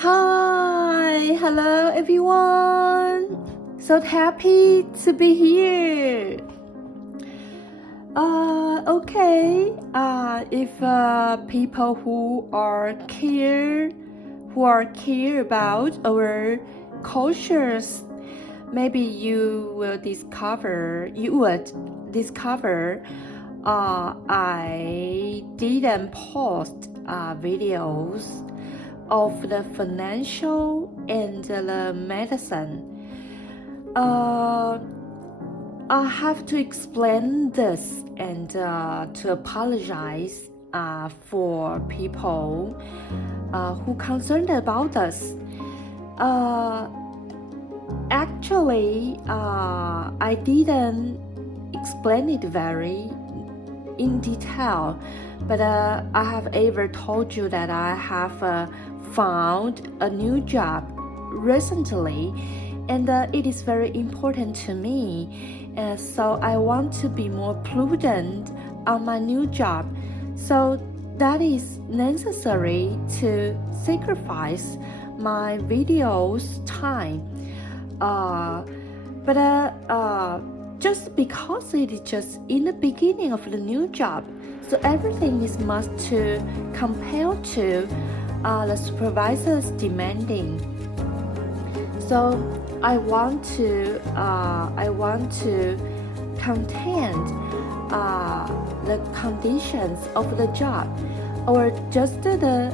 Hi, hello everyone. So happy to be here. Okay. If people who are care about our cultures, maybe you would discover. I didn't post videos of the financial and the medicine. I have to explain this and to apologize for people who concerned about this. Actually, I didn't explain it very in detail, but I have ever told you that I have found a new job recently, and it is very important to me. So I want to be more prudent on my new job. So that is necessary to sacrifice my videos time. Just because it is just in the beginning of the new job, so everything is must to compare to the supervisor's demanding. So I want to content the conditions of the job, or just the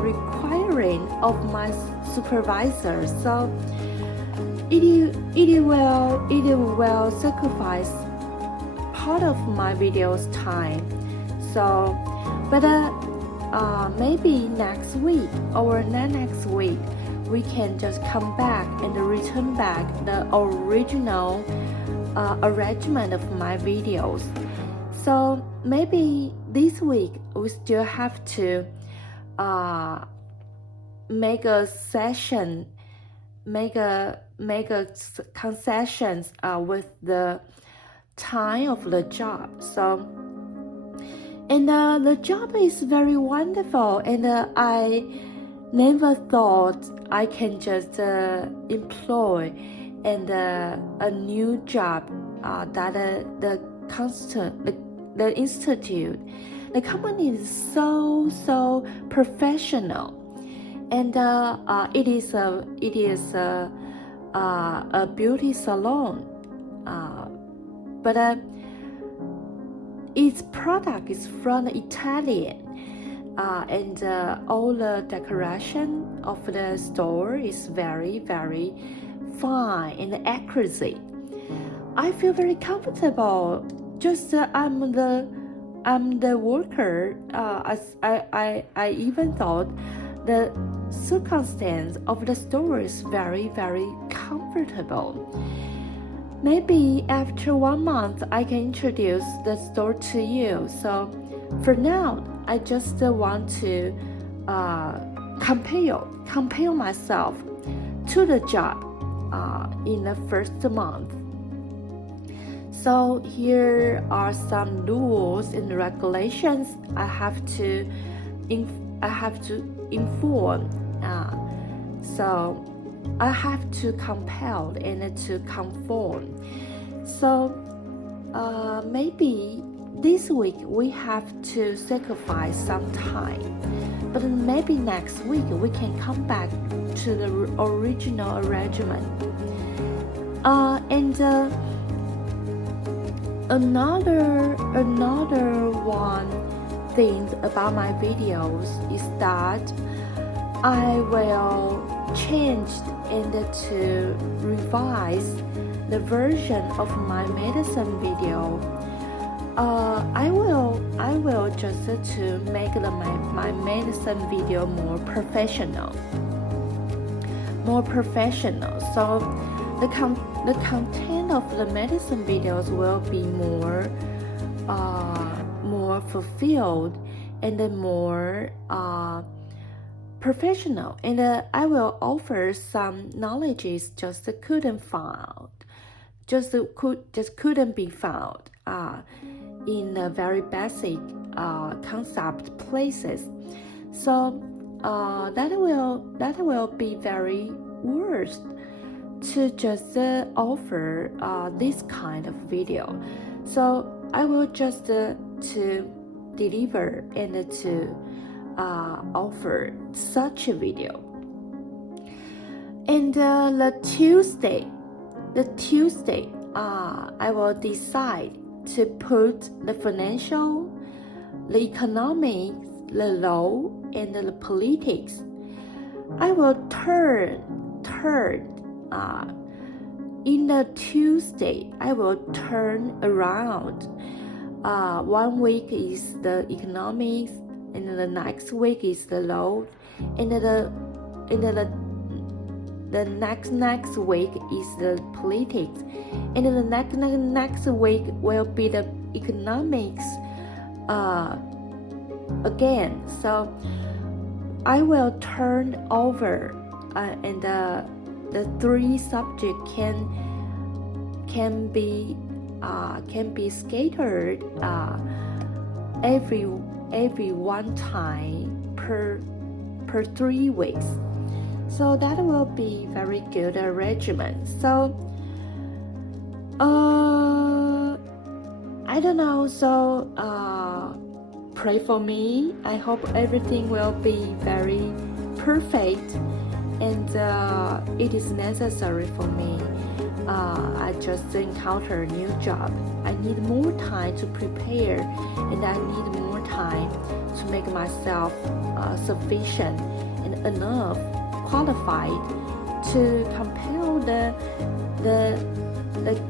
requiring of my supervisor. So it will sacrifice part of my video's time. So, but maybe next week or next week we can just come back and return back the original arrangement of my videos. So maybe this week we still have to make a session, make a concessions with the time of the job. So, and the job is very wonderful, and I never thought I can just employ and a new job that the institute, the company is so professional, and it is a beauty salon, but its product is from Italian, and all the decoration of the store is very fine and accuracy. I feel very comfortable. Just I'm the worker. As I even thought the circumstance of the store is very comfortable. Maybe after 1 month I can introduce the store to you. So for now, I just want to compare myself to the job in the first month. So here are some rules and regulations I have to inform. So I have to compel and to conform. So maybe this week we have to sacrifice some time, but maybe next week we can come back to the original arrangement. And another one thing about my videos is that I will change and to revise the version of my medicine video. I will just to make my medicine video more professional. So the content of the medicine videos will be more fulfilled and more professional, and I will offer some knowledges just couldn't be found in the very basic concept places. So that will be very worst to just offer this kind of video. So I will just to deliver and to offer such a video. And the Tuesday, I will decide to put the financial, the economics, the law, and the politics. I will turn in the Tuesday, I will turn around. 1 week is the economics, and the next week is the law, and the next week is the politics, and the next week will be the economics again. So I will turn over, and the 3 subjects can be scattered every one time per 3 weeks. So that will be very good arrangement. So I don't know. So pray for me. I hope everything will be very perfect, and it is necessary for me. I just encountered a new job. I need more time to prepare, and I need more time to make myself sufficient and enough qualified to compel the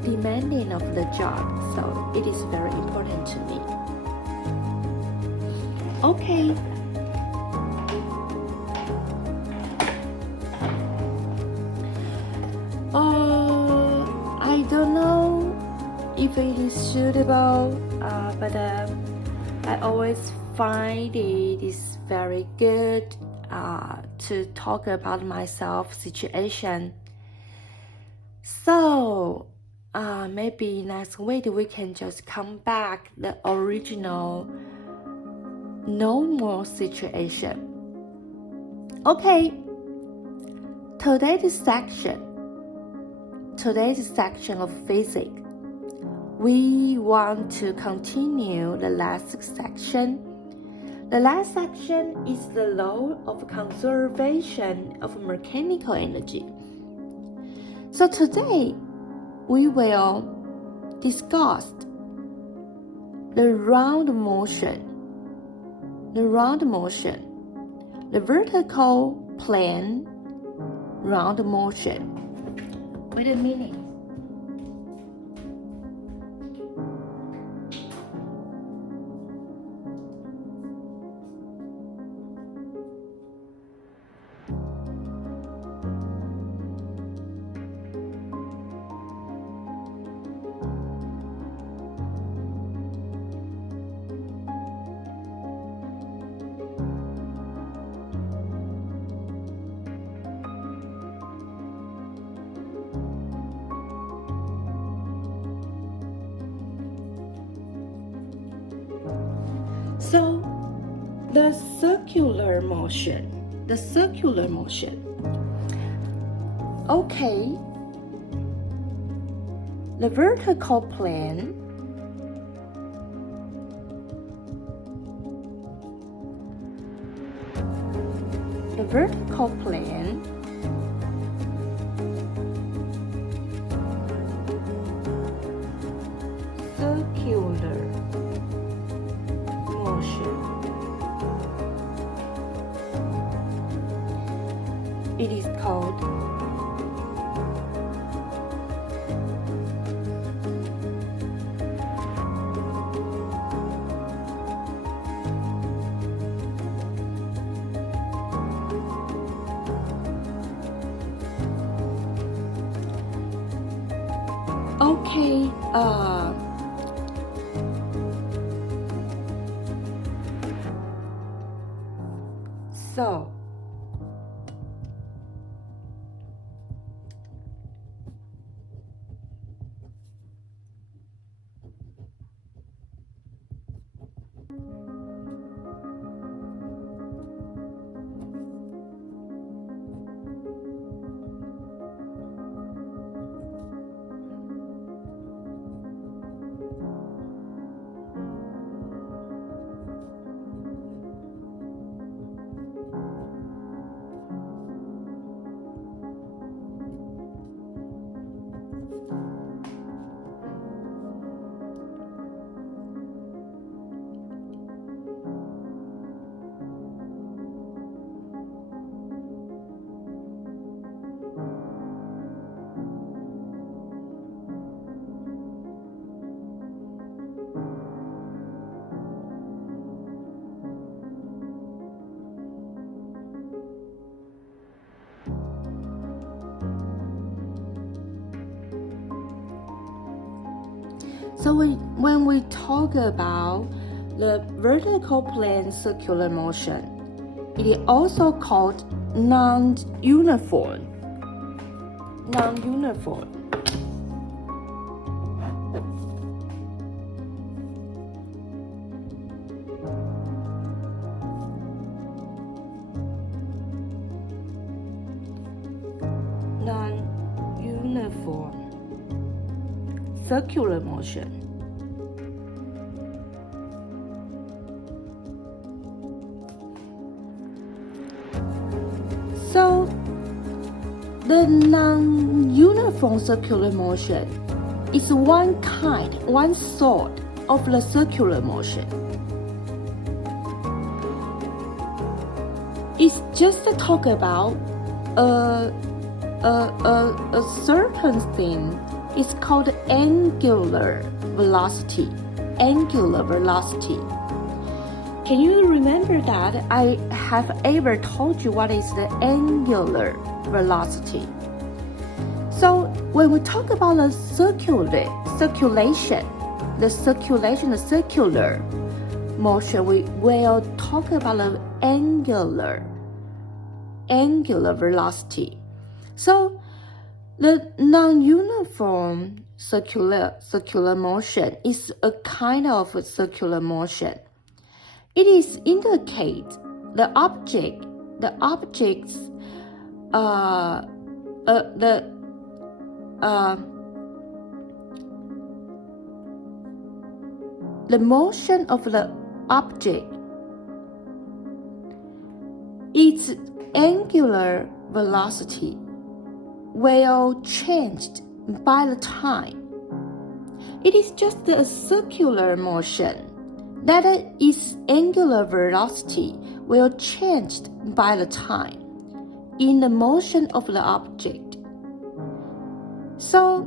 demanding of the job. So it is very important to me. Okay. I don't know if it is suitable, but I always find it is very good to talk about myself situation. So maybe next week we can just come back the original normal situation. Okay, today's section of physics, we want to continue the last section. The last section is the law of conservation of mechanical energy. So today we will discuss the round motion, the vertical plane round motion. Wait a minute. So the circular motion. Okay. The vertical plane circular motion. It is called okay. So So when we talk about the vertical plane circular motion, it is also called non-uniform. Non-uniform. Non-uniform circular motion. So the non-uniform circular motion is one sort of the circular motion. It's just to talk about a certain thing. It's called angular velocity. Angular velocity. Can you remember that I have ever told you what is the angular velocity? So when we talk about the circular motion, we will talk about the angular velocity. So the non-uniform circular motion is a kind of circular motion. It is indicate the object's the motion of the object. Its angular velocity will change by the time. It is just a circular motion that its angular velocity will change by the time in the motion of the object. So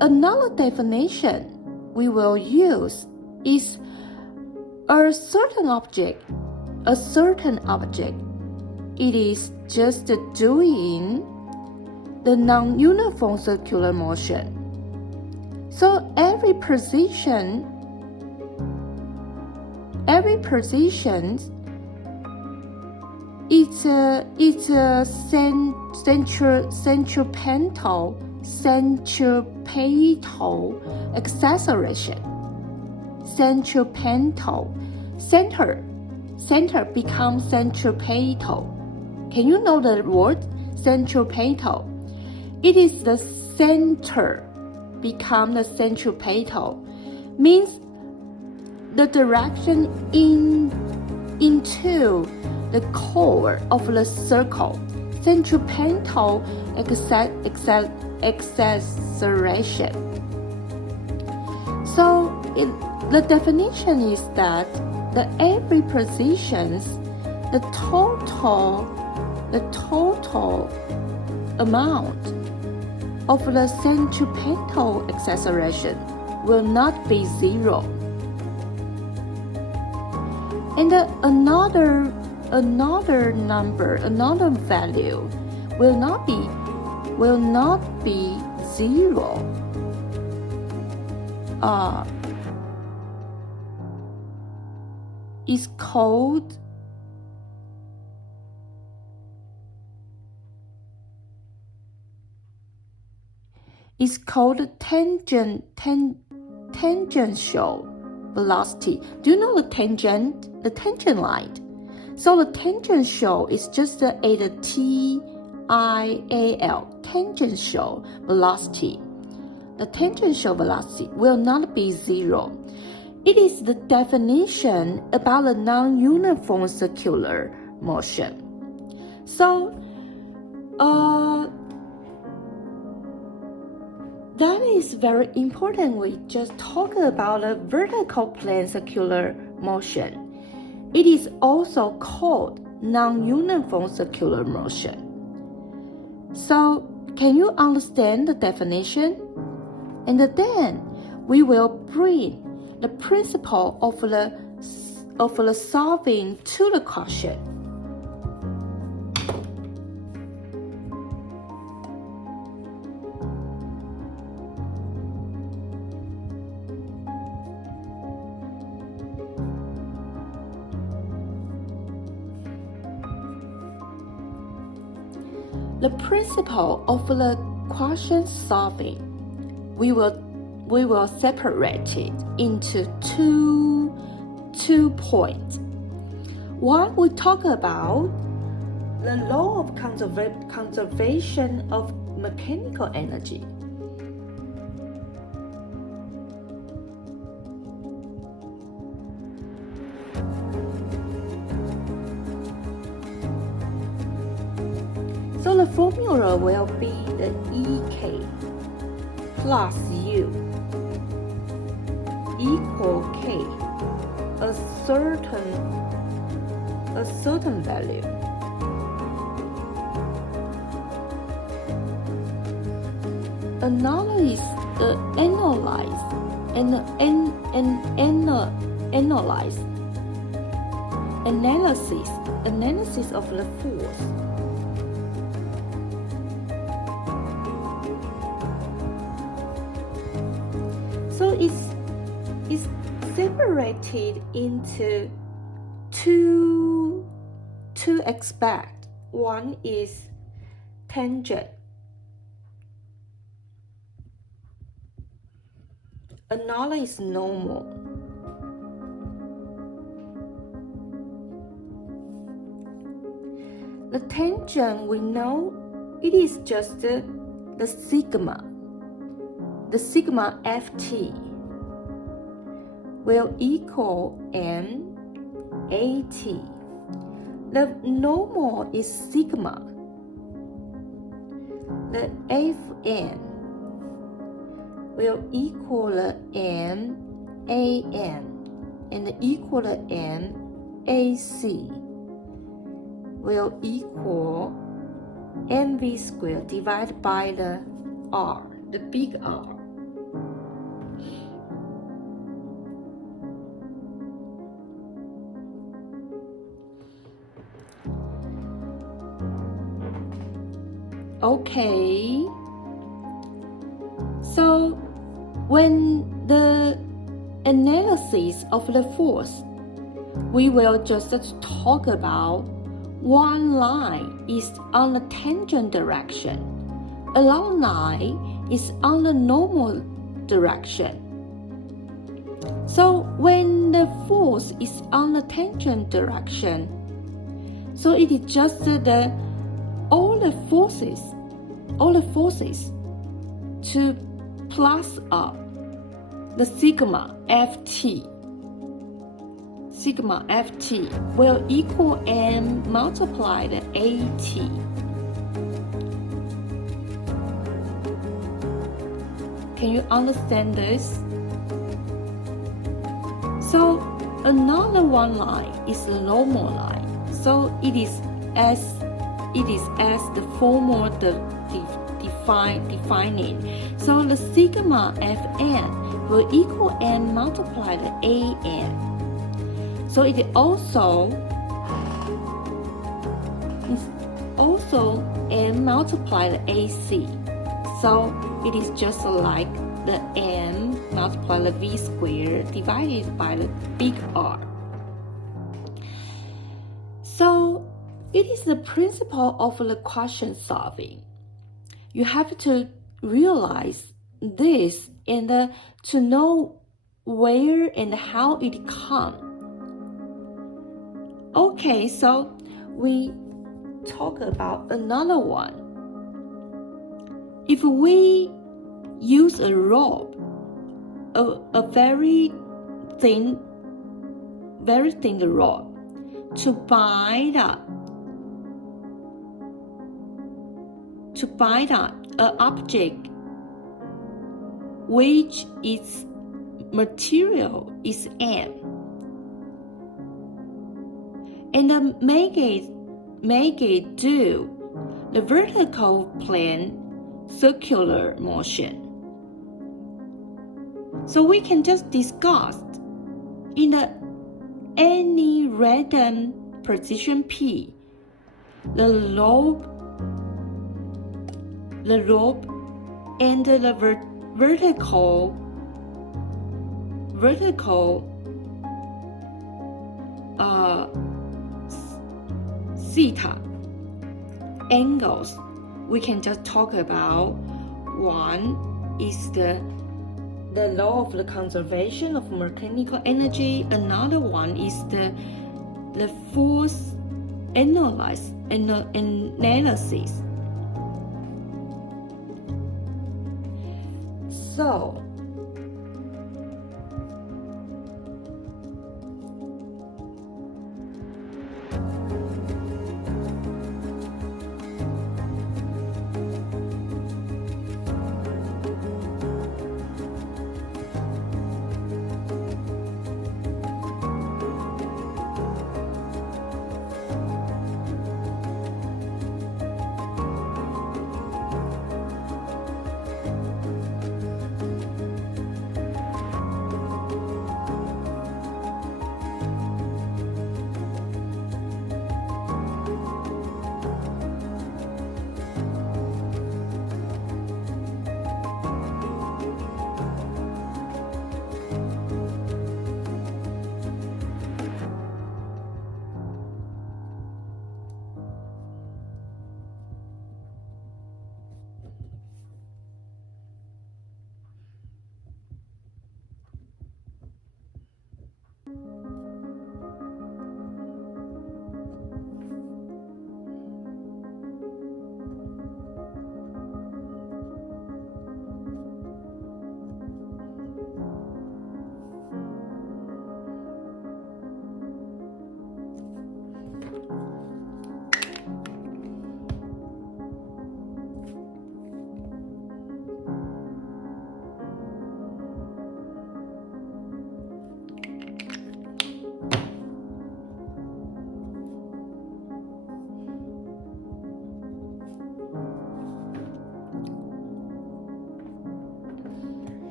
another definition we will use is a certain object, it is just doing the non-uniform circular motion. So every position it's a centripetal acceleration. Center becomes centripetal. Can you know the word centripetal? It is the center become the centripetal, means the direction into the core of the circle. Centripetal acceleration. So the definition is that every positions, the total amount of the centripetal acceleration will not be zero. And another value will not be zero. Is called tangential velocity. Do you know the tangent line? So the tangential is just a TIAL, tangential velocity. The tangential velocity will not be zero. It is the definition about the non-uniform circular motion. So, that is very important. We just talk about a vertical plane circular motion. It is also called non-uniform circular motion. So, can you understand the definition? And then we will bring the principle of the solving to the question. the principle of the question solving, we will separate it into two points. One, we talk about the law of conservation of mechanical energy. So the formula will be the EK plus U equal K, a certain value. Analysis of the force. So it's separated into two aspects. One is tangent. Another is normal. The tangent, we know it is just the sigma. The sigma ft will equal m/at. The normal is sigma. The fn will equal the m/an, and equal the m/ac will equal mv squared divided by the r, the big R. Okay, so when the analysis of the force, we will just talk about one line is on the tangent direction, a long line is on the normal direction. So when the force is on the tangent direction, so it is just all the forces to plus up the sigma ft. Sigma ft will equal m multiply the at. Can you understand this? So another one line is the normal line. So it is as the formula defining. So the sigma fn will equal n multiply the an. So it is also n multiply the ac. So it is just like the m multiply the v squared divided by the big R. So it is the principle of the question solving. You have to realize this and to know where and how it comes. Okay, so we talk about another one. If we use a rope, a very thin rope to bind up an object which its material is M, and make it do the vertical plane circular motion. So we can just discuss in any random position P, the rope and the vertical theta angles we can just talk about one is the law of the conservation of mechanical energy. Another one is the force analysis. So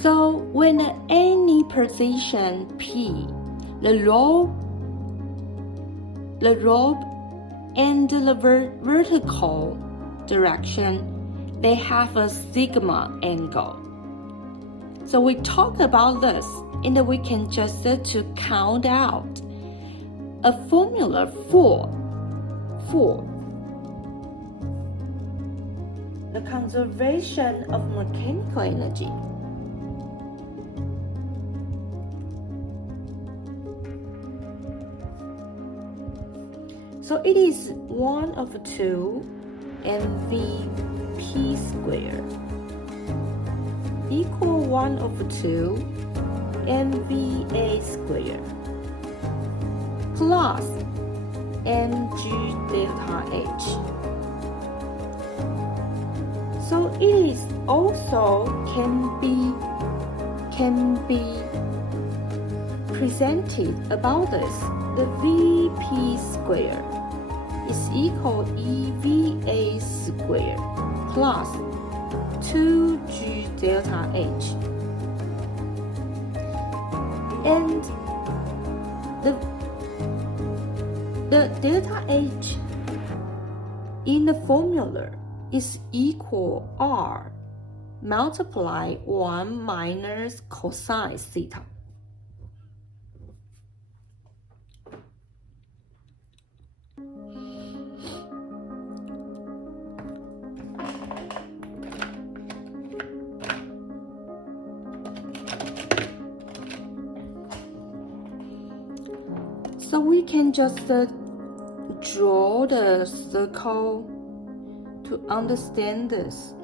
So when at any position P, the rope and the vertical direction, they have a sigma angle. So we talk about this, and we can just to count out a formula for the conservation of mechanical energy. So it is 1/2 mvp squared equal 1/2 mva squared plus mg delta h. So it is also can be presented about this. The vp squared is equal EVA squared plus 2G delta H. And the delta H in the formula is equal R multiply 1 minus cosine theta. So we can just draw the circle to understand this.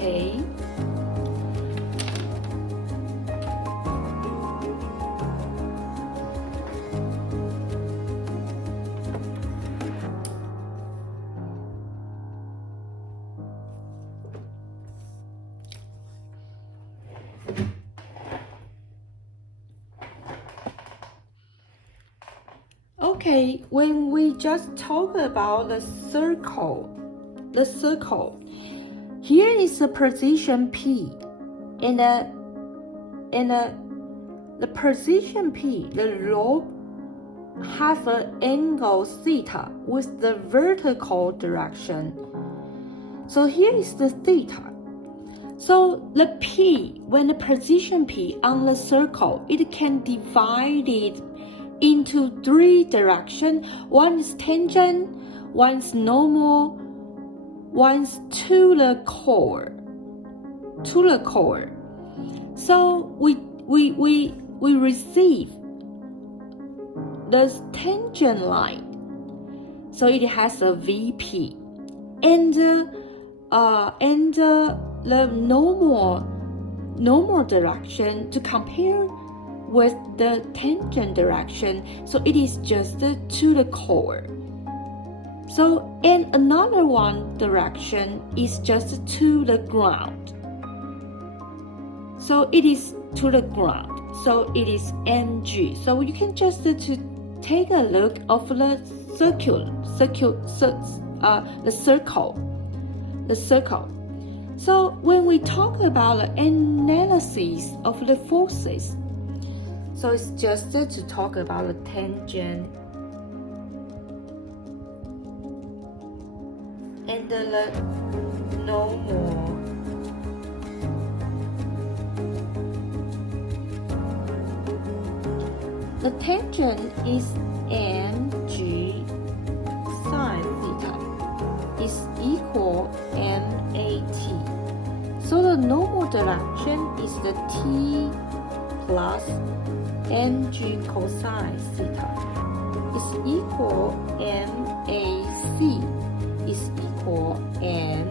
Okay. Okay, when we just talk about the circle, here is a position P, and the position P, the lobe have an angle theta with the vertical direction. So here is the theta. So the P, when the position P on the circle, it can divide it into 3 directions. One is tangent, one is normal, one is to the core. So we receive the tangent line. So it has a VP, and the normal direction to compare with the tangent direction, so it is just to the core. So, and another one direction is just to the ground. So it is to the ground. So it is MG. So you can just to take a look of the circle. So when we talk about the analysis of the forces, so it's just to talk about the tangent and the normal. The tangent is mg sine theta is equal mat. So the normal direction is the t plus mg cosine theta is equal mac is equal m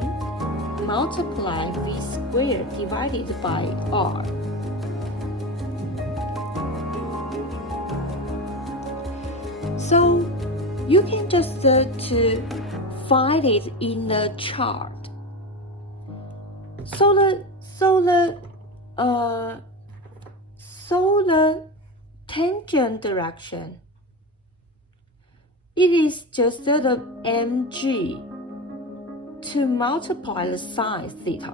multiply v squared divided by r. So you can just to find it in the chart. So the tangent direction, it is just the mg to multiply the sine theta.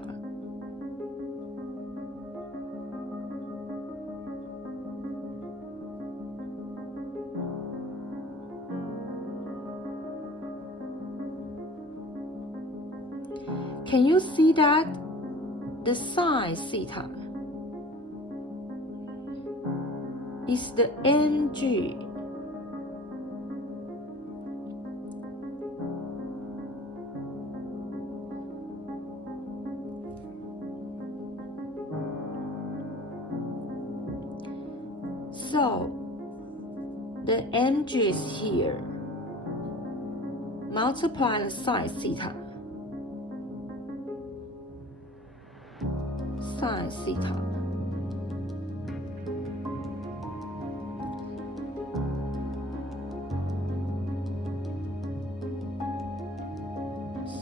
Can you see that? The sine theta is the mg. So the mg is here. Multiply the sine theta. Sine theta.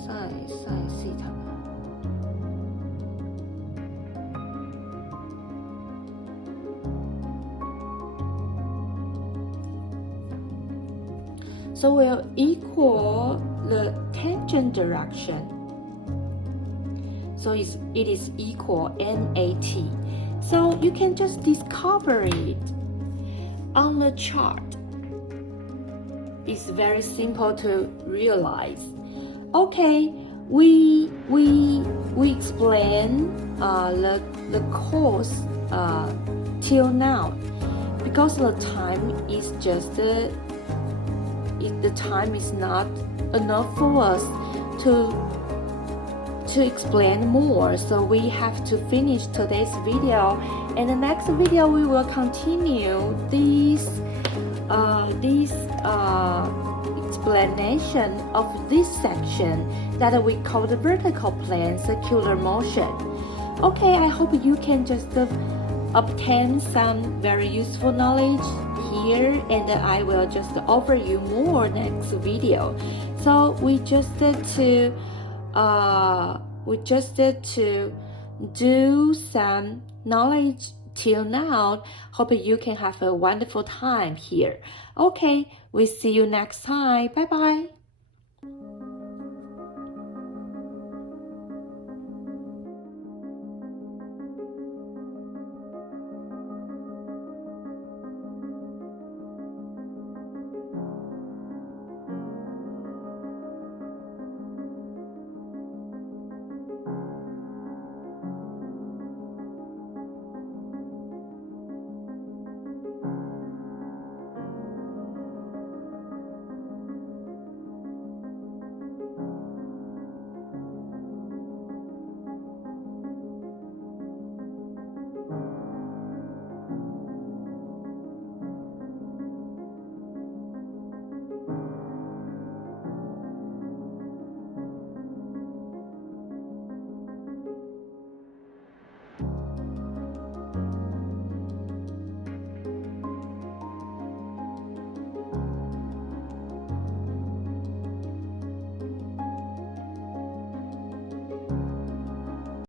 Sine theta. So we'll equal the tangent direction. So it is equal MAT. So you can just discover it on the chart. It's very simple to realize. Okay, we explain the course till now, because the time is just the time is not enough for us to explain more, so we have to finish today's video. In the next video we will continue this explanation of this section that we call the vertical plane circular motion. Okay, I hope you can just obtain some very useful knowledge here, and I will just offer you more next video. So we just did to do some knowledge till now. Hope you can have a wonderful time here. Okay, we see you next time. Bye bye.